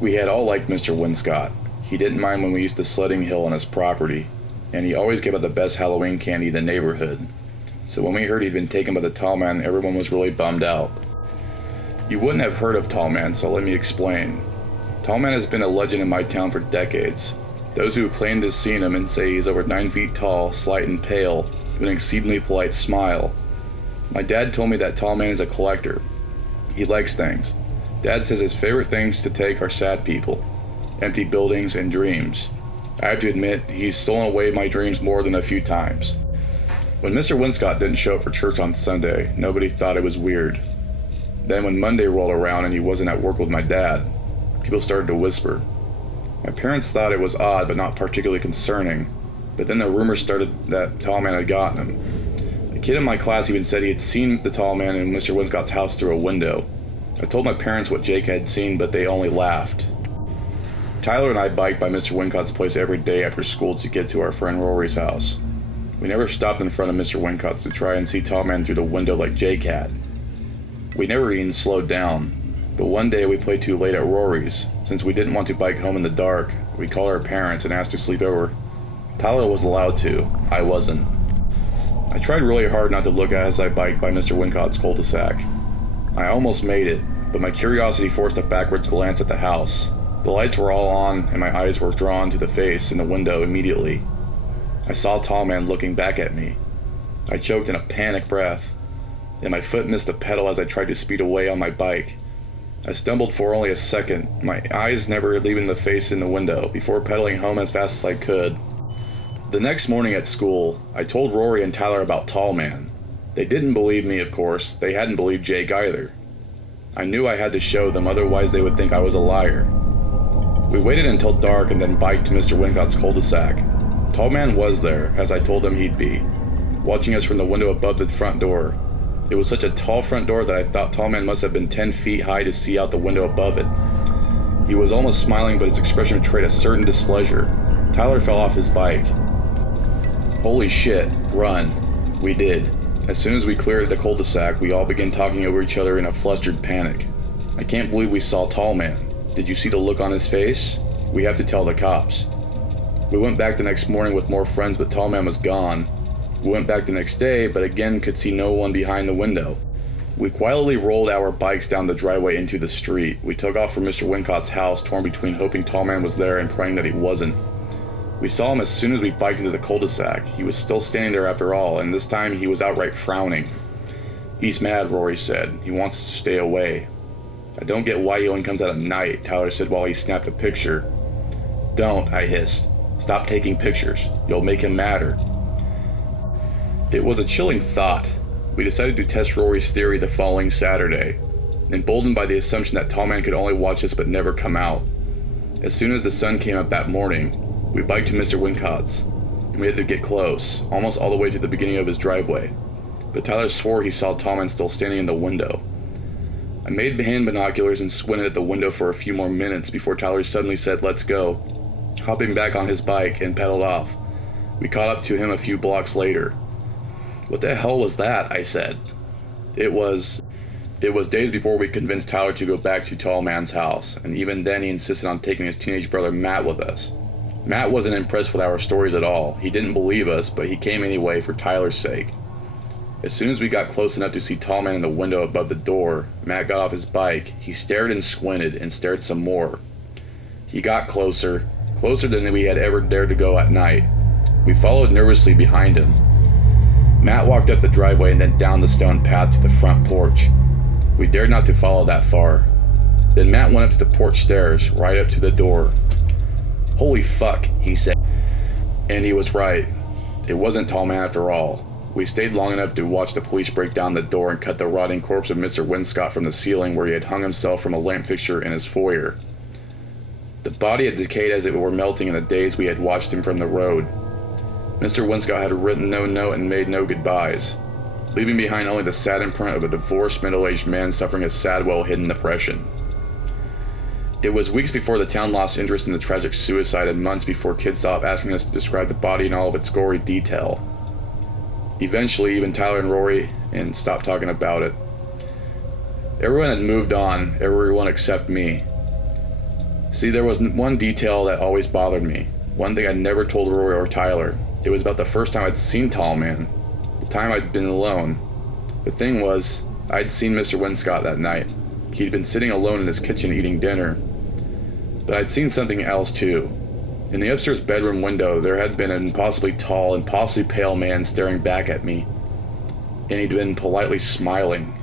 We had all liked Mr. Winscott. He didn't mind when we used the sledding hill on his property, and he always gave out the best Halloween candy in the neighborhood. So when we heard he'd been taken by the Tall Man, everyone was really bummed out. You wouldn't have heard of Tall Man, so let me explain. Tall Man has been a legend in my town for decades. Those who claim to have seen him and say he's over 9 feet tall, slight and pale, with an exceedingly polite smile. My dad told me that Tall Man is a collector. He likes things. Dad says his favorite things to take are sad people, empty buildings, and dreams. I have to admit, he's stolen away my dreams more than a few times. When Mr. Winscott didn't show up for church on Sunday, nobody thought it was weird. Then when Monday rolled around and he wasn't at work with my dad, people started to whisper. My parents thought it was odd but not particularly concerning, but then the rumors started that Tall Man had gotten him. A kid in my class even said he had seen the Tall Man in Mr. Winscott's house through a window. I told my parents what Jake had seen, but they only laughed. Tyler and I biked by Mr. Wincott's place every day after school to get to our friend Rory's house. We never stopped in front of Mr. Wincott's to try and see Tall Man through the window like Jake had. We never even slowed down, but one day we played too late at Rory's. Since we didn't want to bike home in the dark, we called our parents and asked to sleep over. Tyler was allowed to, I wasn't. I tried really hard not to look as I biked by Mr. Wincott's cul-de-sac. I almost made it, but my curiosity forced a backwards glance at the house. The lights were all on, and my eyes were drawn to the face in the window immediately. I saw Tall Man looking back at me. I choked in a panic breath, and my foot missed the pedal as I tried to speed away on my bike. I stumbled for only a second, my eyes never leaving the face in the window, before pedaling home as fast as I could. The next morning at school, I told Rory and Tyler about Tall Man. They didn't believe me, of course. They hadn't believed Jake either. I knew I had to show them, otherwise they would think I was a liar. We waited until dark and then biked to Mr. Wincott's cul-de-sac. Tall Man was there, as I told him he'd be, watching us from the window above the front door. It was such a tall front door that I thought Tall Man must have been 10 feet high to see out the window above it. He was almost smiling, but his expression betrayed a certain displeasure. Tyler fell off his bike. Holy shit, run. We did. As soon as we cleared the cul-de-sac, we all began talking over each other in a flustered panic. I can't believe we saw Tall Man. Did you see the look on his face? We have to tell the cops. We went back the next morning with more friends, but Tall Man was gone. We went back the next day, but again could see no one behind the window. We quietly rolled our bikes down the driveway into the street. We took off from Mr. Wincott's house, torn between hoping Tall Man was there and praying that he wasn't. We saw him as soon as we biked into the cul-de-sac. He was still standing there after all, and this time he was outright frowning. He's mad, Rory said. He wants us to stay away. I don't get why he only comes out at night, Tyler said while he snapped a picture. Don't, I hissed. Stop taking pictures. You'll make him madder. It was a chilling thought. We decided to test Rory's theory the following Saturday, emboldened by the assumption that Tall Man could only watch us but never come out. As soon as the sun came up that morning, we biked to Mr. Wincott's, and we had to get close, almost all the way to the beginning of his driveway. But Tyler swore he saw Tall Man still standing in the window. I made hand binoculars and squinted at the window for a few more minutes before Tyler suddenly said, "Let's go," hopping back on his bike and pedaled off. We caught up to him a few blocks later. What the hell was that? I said. It was days before we convinced Tyler to go back to Tall Man's house, and even then he insisted on taking his teenage brother Matt with us. Matt wasn't impressed with our stories at all. He didn't believe us, but he came anyway for Tyler's sake. As soon as we got close enough to see Tall Man in the window above the door, Matt got off his bike. He stared and squinted and stared some more. He got closer than we had ever dared to go at night. We followed nervously behind him. Matt walked up the driveway and then down the stone path to the front porch. We dared not to follow that far. Then Matt went up to the porch stairs, right up to the door. "Holy fuck," he said. And he was right. It wasn't Tall Man after all. We stayed long enough to watch the police break down the door and cut the rotting corpse of Mr. Winscott from the ceiling where he had hung himself from a lamp fixture in his foyer. The body had decayed as it were melting in the days we had watched him from the road. Mr. Winscott had written no note and made no goodbyes, leaving behind only the sad imprint of a divorced middle-aged man suffering a sad, well-hidden depression. It was weeks before the town lost interest in the tragic suicide and months before kids stopped asking us to describe the body in all of its gory detail. Eventually, even Tyler and Rory stopped talking about it. Everyone had moved on, everyone except me. See, there was one detail that always bothered me. One thing I never told Rory or Tyler. It was about the first time I'd seen Tall Man. The time I'd been alone. The thing was, I'd seen Mr. Winscott that night. He'd been sitting alone in his kitchen eating dinner. But I'd seen something else too. In the upstairs bedroom window, there had been an impossibly tall and possibly pale man staring back at me. And he'd been politely smiling.